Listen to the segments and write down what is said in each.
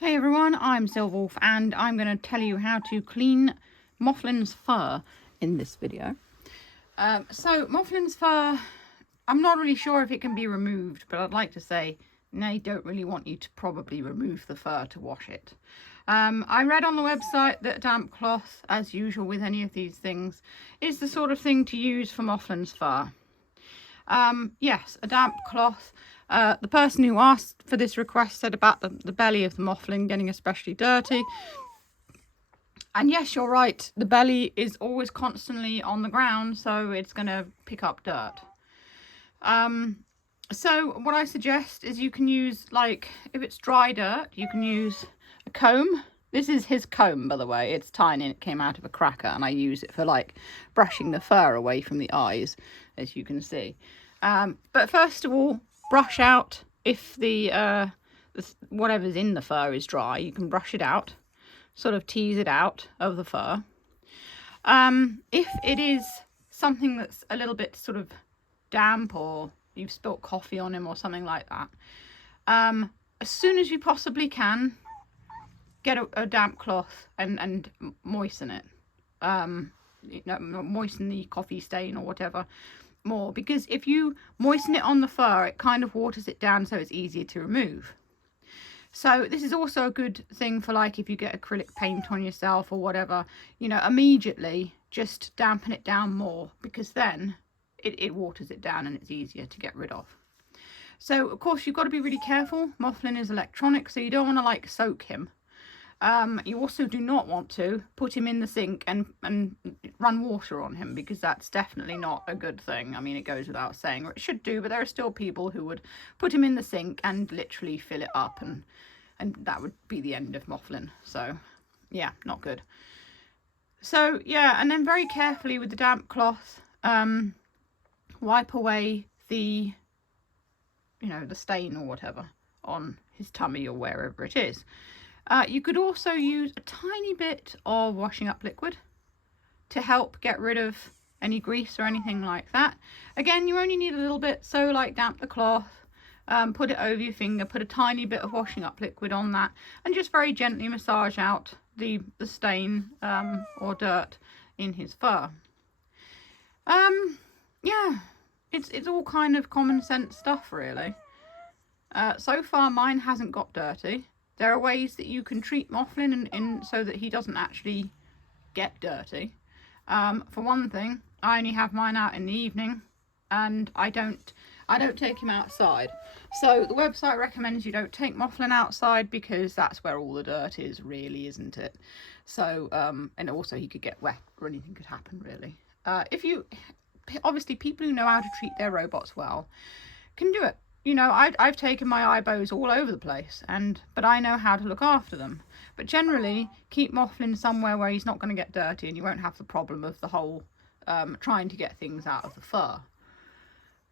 Hey everyone, I'm Silverwolf and I'm going to tell you how to clean Moflin's fur in this video. So Moflin's fur, I'm not really sure if it can be removed, but I'd like to say they don't really want you to probably remove the fur to wash it. I read on the website that a damp cloth, as usual with any of these things, is the sort of thing to use for Moflin's fur. Yes, a damp cloth. The person who asked for this request said about the belly of the Moflin getting especially dirty. And yes, you're right, the belly is always constantly on the ground, so it's going to pick up dirt. So what I suggest is you can use, like, if it's dry dirt, you can use a comb. This is his comb, by the way. It's tiny and it came out of a cracker, and I use it for, like, brushing the fur away from the eyes, as you can see. But first of all, brush out if the whatever's in the fur is dry. You can brush it out, sort of tease it out of the fur. If it is something that's a little bit sort of damp, or you've spilt coffee on him or something like that, as soon as you possibly can, get a damp cloth and moisten it. Moisten the coffee stain or whatever more, because if you moisten it on the fur, it kind of waters it down, so it's easier to remove. So this is also a good thing for, like, if you get acrylic paint on yourself or whatever, immediately just dampen it down more, because then it waters it down and it's easier to get rid of. So of course you've got to be really careful. Moflin is electronic, so you don't want to, like, soak him. You also do not want to put him in the sink and run water on him, because that's definitely not a good thing. I mean, it goes without saying, or it should do, but there are still people who would put him in the sink and literally fill it up, and that would be the end of Moflin. So yeah, not good. So yeah, and then very carefully with the damp cloth, wipe away the the stain or whatever on his tummy or wherever it is. You could also use a tiny bit of washing up liquid to help get rid of any grease or anything like that. Again, you only need a little bit, so, like, damp the cloth, put it over your finger, put a tiny bit of washing up liquid on that, and just very gently massage out the stain or dirt in his fur. Yeah, it's all kind of common sense stuff, really. So far mine hasn't got dirty. There are ways that you can treat Moflin in so that he doesn't actually get dirty. For one thing, I only have mine out in the evening, and I don't take him outside. So the website recommends you don't take Moflin outside, because that's where all the dirt is, really, isn't it? So and also he could get wet, or anything could happen, really. Obviously people who know how to treat their robots well can do it. I've taken my eyebows all over the place, but I know how to look after them. But generally, keep Moflin somewhere where he's not going to get dirty, and you won't have the problem of the whole trying to get things out of the fur.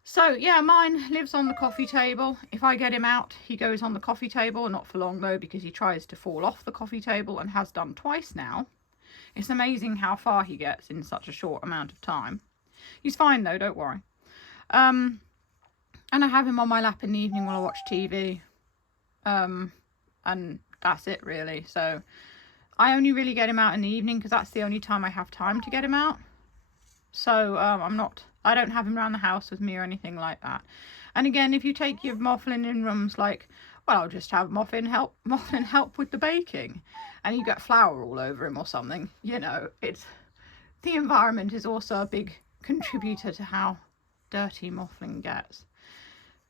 So yeah, mine lives on the coffee table. If I get him out, he goes on the coffee table, not for long though, because he tries to fall off the coffee table, and has done twice now. It's amazing how far he gets in such a short amount of time. He's fine though, don't worry. And I have him on my lap in the evening while I watch TV. And that's it, really. So I only really get him out in the evening, because that's the only time I have time to get him out. So I don't have him around the house with me or anything like that. And again, if you take your Moflin in rooms, like, well, I'll just have Moflin help with the baking, and you get flour all over him or something, it's the environment is also a big contributor to how dirty Moflin gets.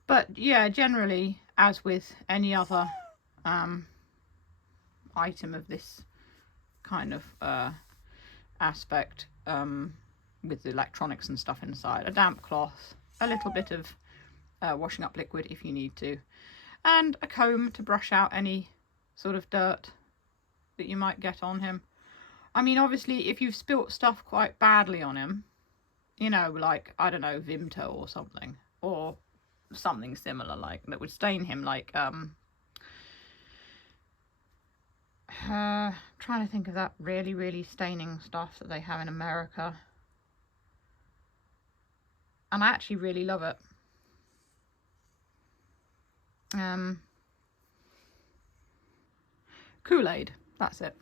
But yeah, generally, as with any other item of this kind of aspect, with the electronics and stuff inside, a damp cloth, a little bit of washing up liquid if you need to, and a comb to brush out any sort of dirt that you might get on him. I mean, obviously, if you've spilt stuff quite badly on him, like, I don't know, Vimto or something, or something similar, like, that would stain him, like, trying to think of that really, really staining stuff that they have in America. And I actually really love it. Kool-Aid, that's it.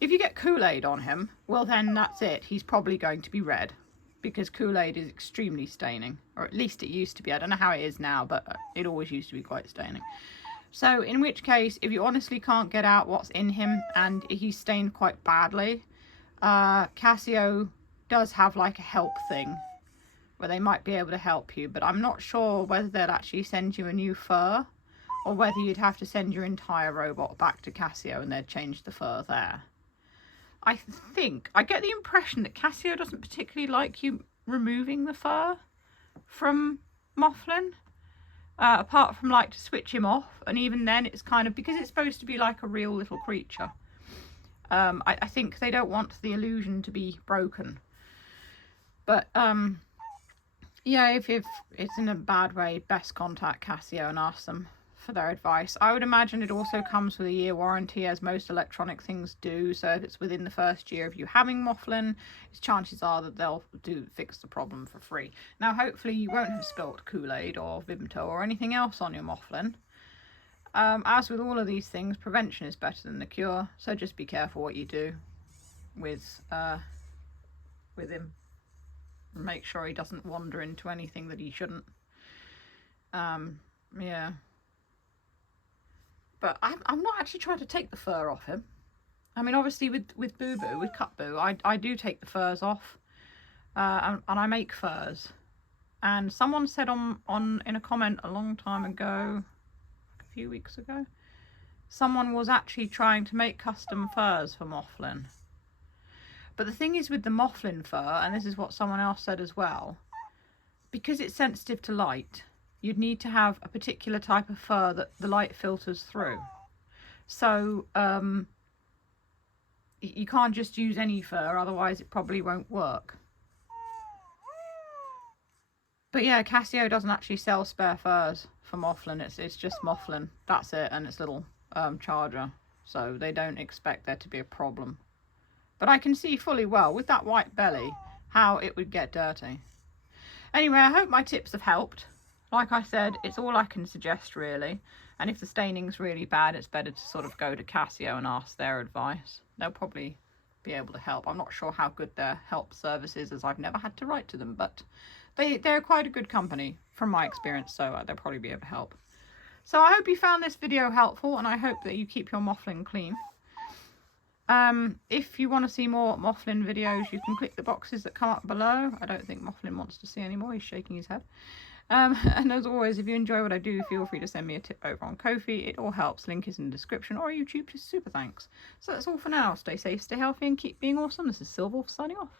If you get Kool-Aid on him, well then that's it. He's probably going to be red, because Kool-Aid is extremely staining, or at least it used to be. I don't know how it is now, but it always used to be quite staining. So in which case, if you honestly can't get out what's in him and he's stained quite badly, Casio does have like a help thing where they might be able to help you, but I'm not sure whether they'll actually send you a new fur or whether you'd have to send your entire robot back to Casio and they'd change the fur there. I get the impression that Casio doesn't particularly like you removing the fur from Moflin, apart from like to switch him off, and even then it's kind of, because it's supposed to be like a real little creature, I think they don't want the illusion to be broken. But yeah, if it's in a bad way, best contact Casio and ask them for their advice. I would imagine it also comes with a year warranty, as most electronic things do, so if it's within the first year of you having Moflin, chances are that they'll fix the problem for free. Now hopefully you won't have spilt Kool-Aid or Vimto or anything else on your Moflin. As with all of these things, prevention is better than the cure, so just be careful what you do with him. Make sure he doesn't wander into anything that he shouldn't. Yeah. But I'm not actually trying to take the fur off him. I mean, obviously with Boo Boo, with Cut Boo, I do take the furs off, and I make furs. And someone said in a comment a long time ago, a few weeks ago, someone was actually trying to make custom furs for Moflin. But the thing is with the Moflin fur, and this is what someone else said as well, because it's sensitive to light, you'd need to have a particular type of fur that the light filters through. So you can't just use any fur, otherwise it probably won't work. But yeah, Casio doesn't actually sell spare furs for Moflin. It's just Moflin, that's it, and its little charger. So they don't expect there to be a problem. But I can see fully well, with that white belly, how it would get dirty. Anyway, I hope my tips have helped. Like I said, it's all I can suggest really. And if the staining's really bad, it's better to sort of go to Casio and ask their advice. They'll probably be able to help. I'm not sure how good their help service is, as I've never had to write to them, but they're quite a good company from my experience, so they'll probably be able to help. So I hope you found this video helpful, and I hope that you keep your Moflin clean. If you want to see more Moflin videos, you can click the boxes that come up below. I don't think Moflin wants to see anymore, he's shaking his head. And as always, if you enjoy what I do, feel free to send me a tip over on Ko-fi. It all helps. Link is in the description, or YouTube. Just super thanks. So that's all for now. Stay safe, stay healthy, and keep being awesome. This is Silverwolf signing off.